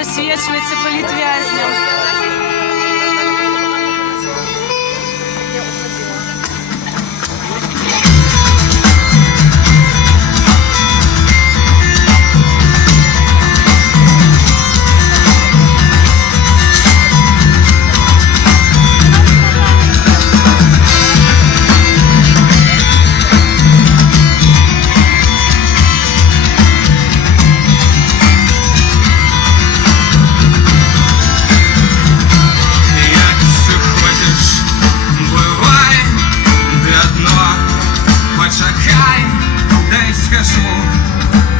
просвечивается политвязням.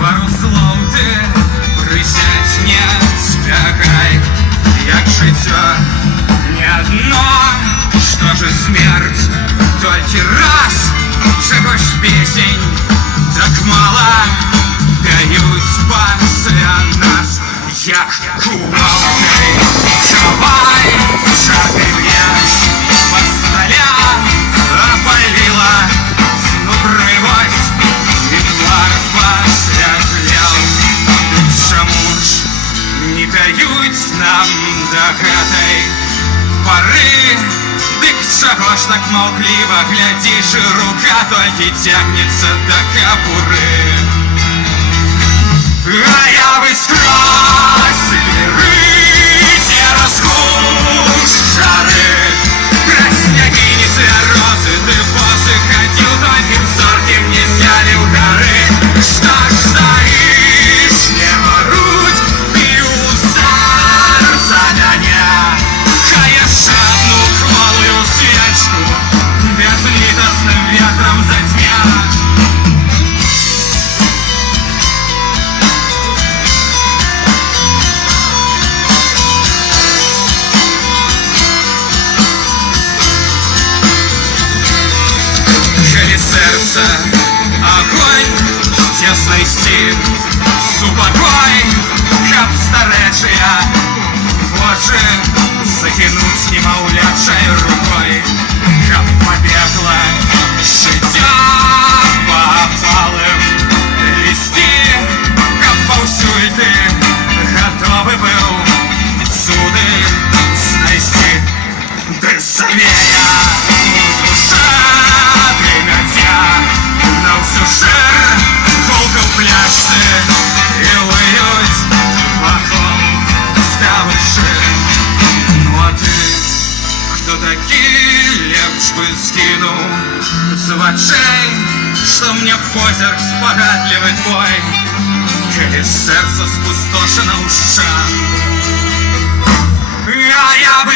Пару слов ты присядь, не спягай. Як життя не одно, что же смерть только раз. Чегось песень так мало п'ють після нас. Як кувалдой давай шаги в'язь по столям опалила знутрывось. Чому ж не дають нам до гэтай поры? Дык чаго ж так маўкліва глядзіш, і рука толькі цягнецца до кабуры. А я бы скрозь берыть и раскуш жары. Краснягіні слярозы, ты босы ходил, толькі взорки мне взяли у горы. Что ж стоишь, не воруть, и у сердца меня. Хай яшчэ одну кволую свечку безлітасным ветром затьмя. Коли сердце огонь тесной стиль, супокой, каб старечыя вочы закінуць немаўлячай рукой, каб побегла жыццё по опалым лісці, каб паўсюль ты готовы был цуды знайсці. Ды савея душа дымяця на ўсю шыр гулка ў пляшцы і лыюць вакол ставышы. Ну а ты, хто такі, лепш бы скінуў з вачэй, што мне позірк спагадлівы твой, калі сэрца спустошана ўшчан. А я бы